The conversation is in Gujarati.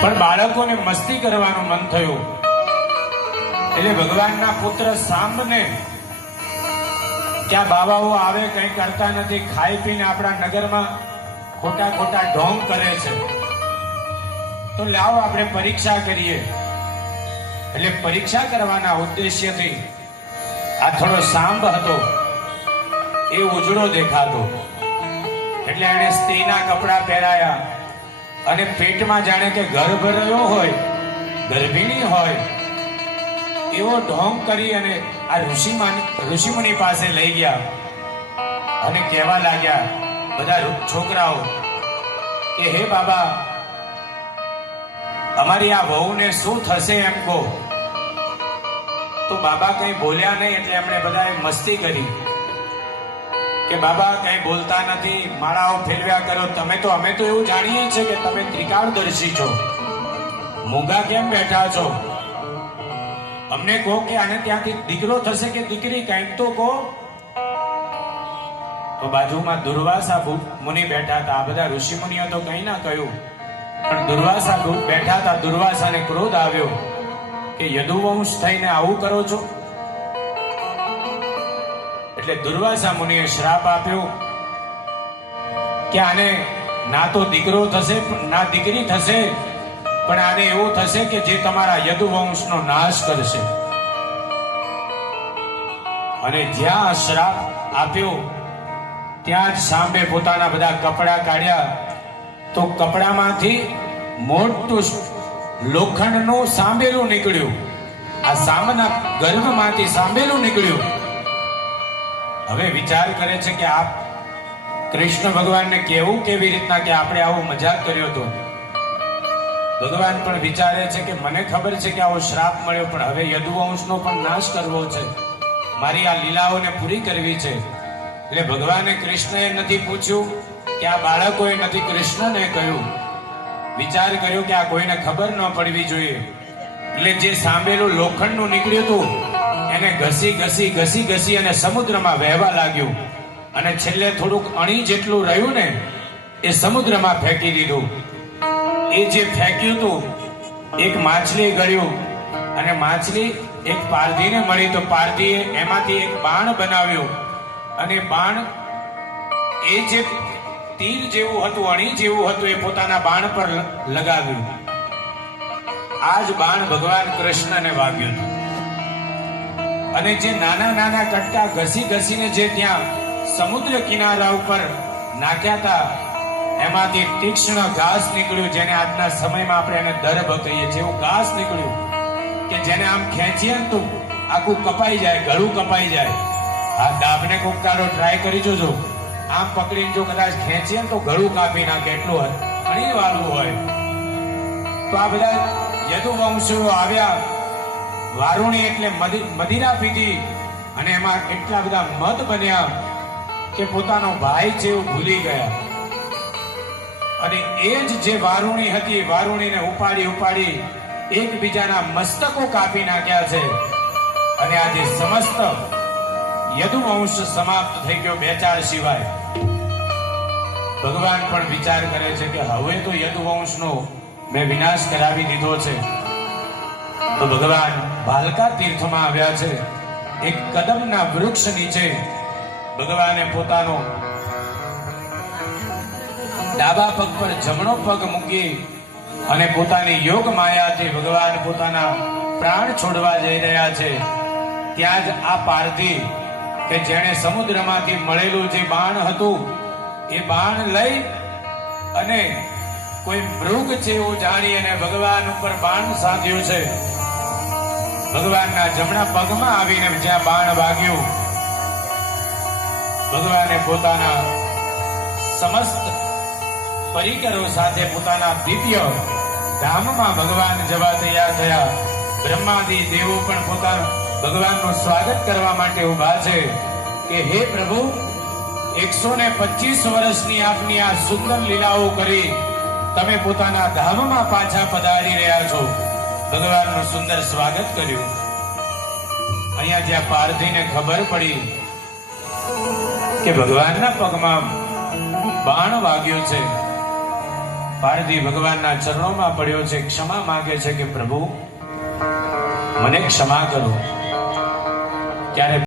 પણ બાળકોને મસ્તી કરવાનું મન થયું એટલે ભગવાનના પુત્ર સાંબને ક્યાં બાવાઓ આવે કંઈ કરતા નથી, ખાઈ પીને આપણા નગરમાં ખોટા ખોટા ઢોંગ કરે છે, તો લાવો આપણે પરીક્ષા કરીએ. એટલે પરીક્ષા કરવાના ઉદ્દેશ્યથી આ થોડો સાંબ હતો એ ઉજળો દેખાતો એટલે એને સ્ત્રીના કપડા પહેરાયા અને પેટમાં જાણે કે ગર્ભ રહ્યો હોય, ગર્ભિણી હોય એવો ઢોંગ કરી અને આ ઋષિમુનિ પાસે લઈ ગયા અને કહેવા લાગ્યા બધા છોકરાઓ કે હે બાબા, અમારી આ વહુને શું થશે એમ કહો. તો બાબા કઈ બોલ્યા નહીં એટલે એમણે બધાએ મસ્તી કરી કે બાબા કઈ બોલતા નથી, માળાઓ ફેરવ્યા કરો. અમે તો એવું જાણીએ છીએ કે તમે ત્રિકાળદર્શી છો, મૂંગા કેમ બેઠા છો? અમને કહો કે આને ત્યાંથી દીકરો થશે કે દીકરી, કંઈક તો કહો. તો બાજુમાં દુર્વાસા મુનિ બેઠા હતા. આ બધા ઋષિ મુનિઓ તો કઈ ના કહ્યું, પણ દુર્વાસા બેઠા હતા. દુર્વાસાને ક્રોધ આવ્યો કે યદુવંશ થઈને આવું કરો છો. એટલે દુર્વાસા મુનિએ શ્રાપ આપ્યો કે આને ના તો દીકરો થશે ના દીકરી થશે, પણ આને એવું થશે કે જે તમારા યદુવંશનો નાશ કરશે. અને જ્યાં શ્રાપ આપ્યો ત્યાં જ સાંભે પોતાના બધા કપડા કાઢ્યા તો કપડામાંથી મોટું લોખંડનું સાંભેલું નીકળ્યું. આ સાંભના ગર્ભમાંથી સાંભેલું નીકળ્યું. હવે વિચાર કરે છે કે આપ કૃષ્ણ ભગવાનને કહેવું કેવી રીતના કે આપણે આવો મજાક કર્યો હતો. ભગવાન પણ વિચારે છે કે મને ખબર છે કે આવો શ્રાપ મળ્યો, પણ હવે યદુવંશનો પણ નાશ કરવો છે, મારી આ લીલાઓને પૂરી કરવી છે. એટલે ભગવાને કૃષ્ણએ નથી પૂછ્યું કે આ બાળકોએ નથી કૃષ્ણને કહ્યું. વિચાર કર્યો કે આ કોઈને ખબર ન પડવી જોઈએ. એટલે જે સાંભેલું લોખંડનું નીકળ્યું હતું એને ઘસી ઘસી ઘસી ઘસી અને સમુદ્રમાં વહેવા લાગ્યું. અને છેલ્લે થોડુંક અણી જેટલું રહ્યું ને એ સમુદ્રમાં ફેંકી દીધું. એ જે ફેંક્યું હતું એક માછલી ગળ્યું અને માછલી એક પારધીને મળી. તો પારધીએ એમાંથી એક બાણ બનાવ્યું અને બાણ એ જે તીર જેવું હતું, અણી જેવું હતું, એ પોતાના બાણ પર લગાવ્યું. આ જ બાણ ભગવાન કૃષ્ણને વાગ્યું હતું. અને જે નાના નાના કટકા ઘસી ઘસીને જે ત્યાં સમુદ્ર કિનારા ઉપર નાખ્યા હતા એમાંથી તીક્ષ્ણ ઘાસ નીકળ્યું, જેને આજના સમયમાં આપણે એને દર્ભ કહીએ છીએ. એવું ઘાસ નીકળ્યું કે જેને આમ ખેંચીએ ને તો આખું કપાઈ જાય, ગળું કપાઈ જાય. આ દાબને કોકતારો ટ્રાય કરી જોજો. આમ પકડીને જો કદાચ ખેંચીએ ને તો ગળું કાપી નાખે, એટલું ઘણી વાળું હોય. તો આ બધા યદુવંશીઓ આવ્યા. વારુણી એટલે મદિરા પીધી અને એમાં એટલા બધા મદ બન્યા કે પોતાનો ભાઈ છે એવું ભૂલી ગયા. અને એ જ જે વારુણી હતી, વારુણીને ઉપાડી ઉપાડી એકબીજાના મસ્તકો કાપી નાખ્યા છે. અને આજે સમસ્ત યદુવંશ સમાપ્ત થઈ ગયો, બે ચાર સિવાય. ભગવાન પણ વિચાર કરે છે કે હવે તો યદુવંશનો મેં વિનાશ કરાવી દીધો છે. તો ભગવાન ભાલકા તીર્થમાં આવ્યા છે. એક કદમના વૃક્ષ નીચે ભગવાને પોતાનો ડાબા પગ પર જમણો પગ મૂકી અને પોતાની યોગ માયાથી ભગવાન પોતાના પ્રાણ છોડવા જઈ રહ્યા છે. ત્યાં જ આ પારધી કે જેણે સમુદ્રમાંથી મળેલું જે બાણ હતું એ બાણ લઈ અને કોઈ મૃગ છે એવું જાણી અને ભગવાન ઉપર બાણ સાધ્યું છે. ભગવાનના જમણા પગમાં આવીને જ્યાં બાણ વાગ્યું, ભગવાને પોતાના સમસ્ત પરિકરો સાથે પોતાના દિવ્ય ધામમાં ભગવાન જવા તૈયાર થયા. બ્રહ્માદિ દેવો પણ પોતાના ભગવાનનું સ્વાગત કરવા માટે ઉભા છે કે હે પ્રભુ, 125 વર્ષની આપની આ સુંદર લીલાઓ કરી તમે પોતાના ધામમાં પાછા પધારી રહ્યા છો. ભગવાનનું સુંદર સ્વાગત કર્યું. અહીંયા જ્યાં પારધીને ખબર પડી કે ભગવાનના પગમાં બાણ વાગ્યું છે પારધી ભગવાનના ચરણોમાં પડ્યો છે, ક્ષમા માંગે છે કે પ્રભુ મને ક્ષમા કરો. ત્યારે